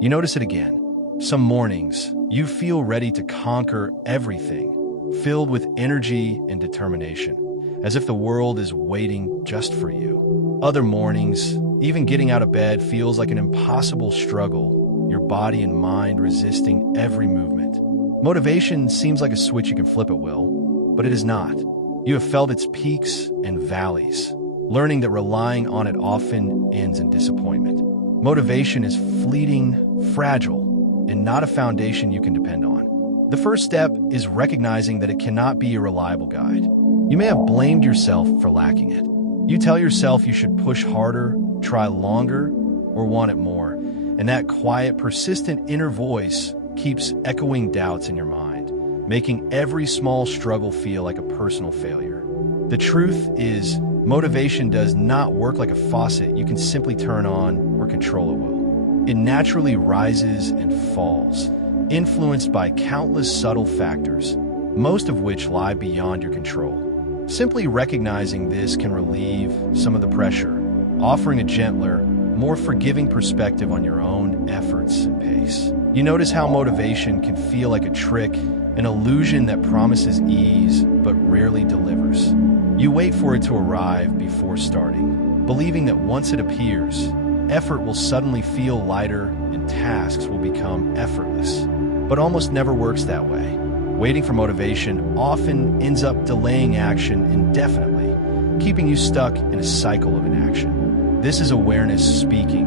You notice it again. Some mornings, you feel ready to conquer everything, filled with energy and determination, as if the world is waiting just for you. Other mornings, even getting out of bed feels like an impossible struggle, your body and mind resisting every movement. Motivation seems like a switch you can flip at will, but it is not. You have felt its peaks and valleys, learning that relying on it often ends in disappointment. Motivation is fleeting, fragile, and not a foundation you can depend on. The first step is recognizing that it cannot be a reliable guide. You may have blamed yourself for lacking it. You tell yourself you should push harder, try longer, or want it more, and that quiet, persistent inner voice keeps echoing doubts in your mind, making every small struggle feel like a personal failure. The truth is, motivation does not work like a faucet you can simply turn on or control at will. It naturally rises and falls, influenced by countless subtle factors, most of which lie beyond your control. Simply recognizing this can relieve some of the pressure, offering a gentler, more forgiving perspective on your own efforts and pace. You notice how motivation can feel like a trick, an illusion that promises ease but rarely delivers. You wait for it to arrive before starting, believing that once it appears, effort will suddenly feel lighter and tasks will become effortless. But almost never works that way. Waiting for motivation often ends up delaying action indefinitely, keeping you stuck in a cycle of inaction. This is awareness speaking,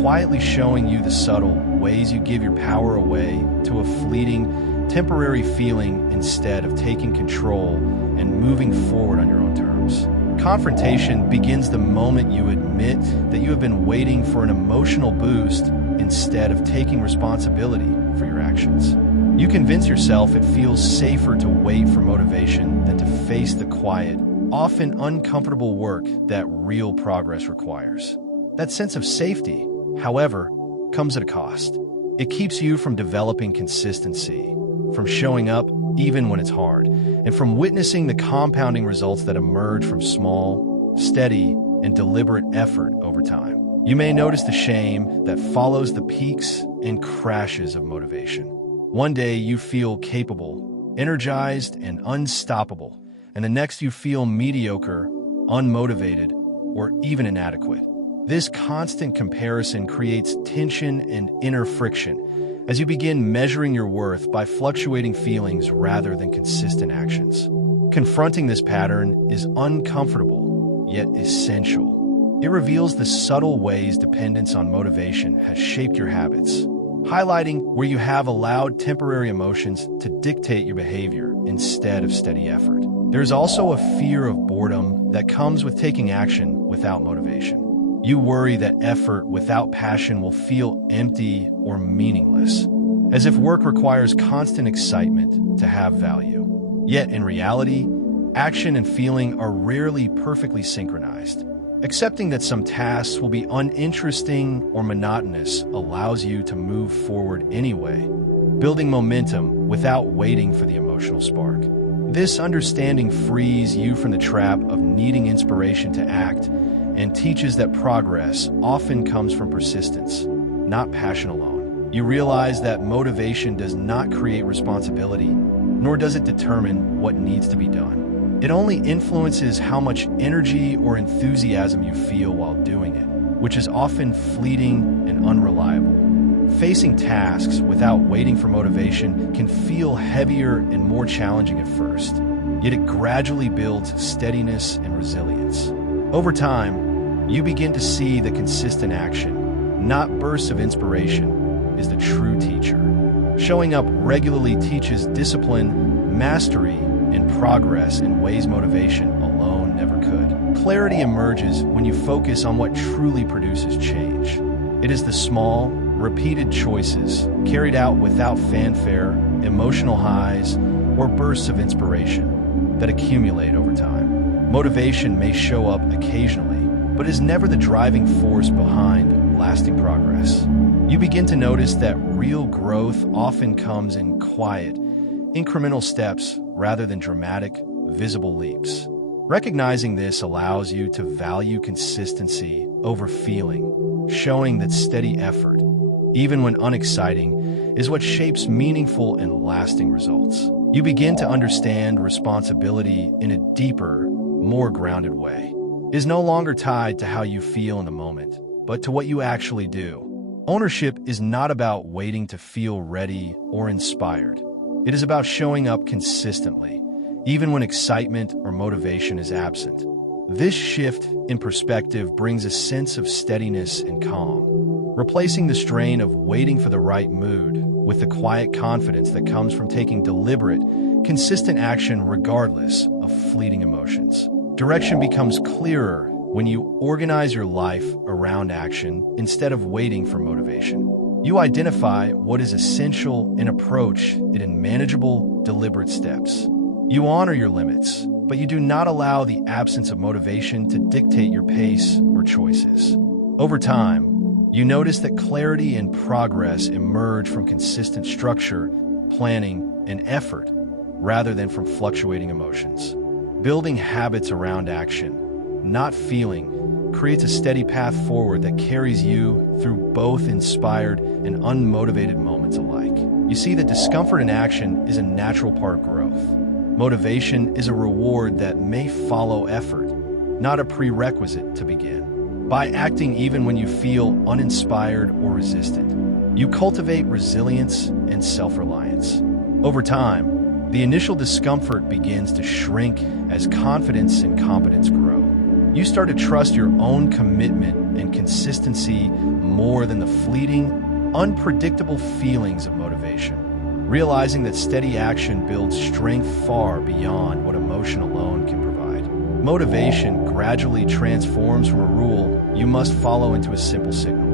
quietly showing you the subtle ways you give your power away to a fleeting, temporary feeling instead of taking control and moving forward on your own terms. Confrontation begins the moment you admit that you have been waiting for an emotional boost instead of taking responsibility for your actions. You convince yourself it feels safer to wait for motivation than to face the quiet, often uncomfortable work that real progress requires. That sense of safety, however, comes at a cost. It keeps you from developing consistency, from showing up even when it's hard, and from witnessing the compounding results that emerge from small, steady, and deliberate effort over time. You may notice the shame that follows the peaks and crashes of motivation. One day you feel capable, energized, and unstoppable, and the next you feel mediocre, unmotivated, or even inadequate. This constant comparison creates tension and inner friction as you begin measuring your worth by fluctuating feelings rather than consistent actions. Confronting this pattern is uncomfortable, yet essential. It reveals the subtle ways dependence on motivation has shaped your habits, highlighting where you have allowed temporary emotions to dictate your behavior instead of steady effort. There's also a fear of boredom that comes with taking action without motivation. You worry that effort without passion will feel empty or meaningless, as if work requires constant excitement to have value. Yet in reality, action and feeling are rarely perfectly synchronized. Accepting that some tasks will be uninteresting or monotonous allows you to move forward anyway, building momentum without waiting for the emotional spark. This understanding frees you from the trap of needing inspiration to act and teaches that progress often comes from persistence, not passion alone. You realize that motivation does not create responsibility, nor does it determine what needs to be done. It only influences how much energy or enthusiasm you feel while doing it, which is often fleeting and unreliable. Facing tasks without waiting for motivation can feel heavier and more challenging at first, yet it gradually builds steadiness and resilience. Over time, you begin to see that consistent action, not bursts of inspiration, is the true teacher. Showing up regularly teaches discipline, mastery, and progress in ways motivation alone never could. Clarity emerges when you focus on what truly produces change. It is the small, repeated choices carried out without fanfare, emotional highs, or bursts of inspiration that accumulate over time. Motivation may show up occasionally, but is never the driving force behind lasting progress. You begin to notice that real growth often comes in quiet, incremental steps rather than dramatic, visible leaps. Recognizing this allows you to value consistency over feeling, showing that steady effort, even when unexciting, is what shapes meaningful and lasting results. You begin to understand responsibility in a deeper, more grounded way. It is no longer tied to how you feel in the moment, but to what you actually do. Ownership is not about waiting to feel ready or inspired. It is about showing up consistently, even when excitement or motivation is absent. This shift in perspective brings a sense of steadiness and calm, replacing the strain of waiting for the right mood with the quiet confidence that comes from taking deliberate, consistent action regardless of fleeting emotions. Direction becomes clearer when you organize your life around action instead of waiting for motivation. You identify what is essential and approach it in manageable, deliberate steps. You honor your limits, but you do not allow the absence of motivation to dictate your pace or choices. Over time, you notice that clarity and progress emerge from consistent structure, planning, and effort, rather than from fluctuating emotions. Building habits around action, not feeling, creates a steady path forward that carries you through both inspired and unmotivated moments alike. You see that discomfort in action is a natural part of growth. Motivation is a reward that may follow effort, not a prerequisite to begin. By acting even when you feel uninspired or resistant, you cultivate resilience and self-reliance. Over time, the initial discomfort begins to shrink as confidence and competence grow. You start to trust your own commitment and consistency more than the fleeting, unpredictable feelings of motivation, realizing that steady action builds strength far beyond what emotion alone can provide. Motivation gradually transforms from a rule you must follow into a simple signal.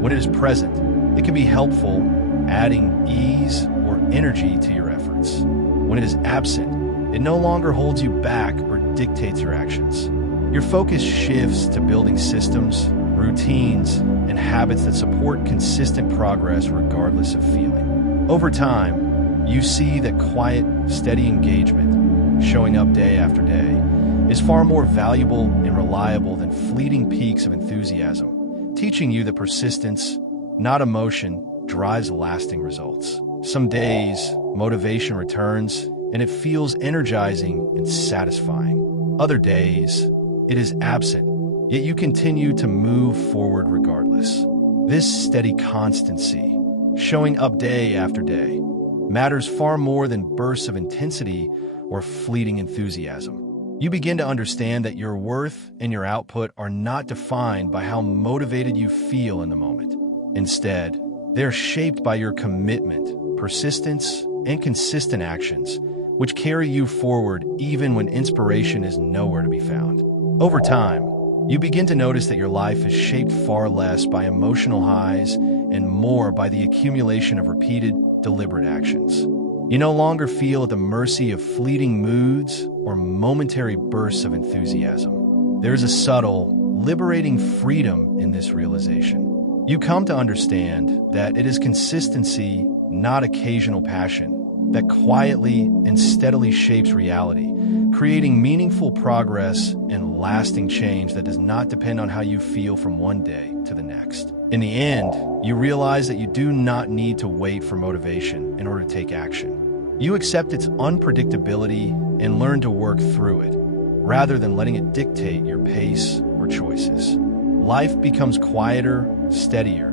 When it is present, it can be helpful, adding ease or energy to your efforts. When it is absent, it no longer holds you back or dictates your actions. Your focus shifts to building systems, routines, and habits that support consistent progress regardless of feeling. Over time, you see that quiet, steady engagement, showing up day after day, is far more valuable and reliable than fleeting peaks of enthusiasm, teaching you that persistence, not emotion, drives lasting results. Some days, motivation returns, and it feels energizing and satisfying. Other days, it is absent, yet you continue to move forward regardless. This steady constancy, showing up day after day, matters far more than bursts of intensity or fleeting enthusiasm. You begin to understand that your worth and your output are not defined by how motivated you feel in the moment. Instead, they're shaped by your commitment, persistence, and consistent actions, which carry you forward even when inspiration is nowhere to be found. Over time, you begin to notice that your life is shaped far less by emotional highs and more by the accumulation of repeated, deliberate actions. You no longer feel at the mercy of fleeting moods or momentary bursts of enthusiasm. There is a subtle, liberating freedom in this realization. You come to understand that it is consistency, not occasional passion, that quietly and steadily shapes reality, creating meaningful progress and lasting change that does not depend on how you feel from one day to the next. In the end, you realize that you do not need to wait for motivation in order to take action. You accept its unpredictability and learn to work through it, rather than letting it dictate your pace or choices. Life becomes quieter, steadier,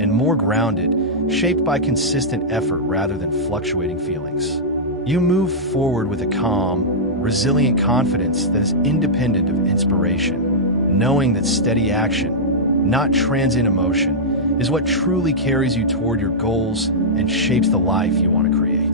and more grounded, shaped by consistent effort rather than fluctuating feelings. You move forward with a calm, resilient confidence that is independent of inspiration, knowing that steady action, not transient emotion, is what truly carries you toward your goals and shapes the life you want to create.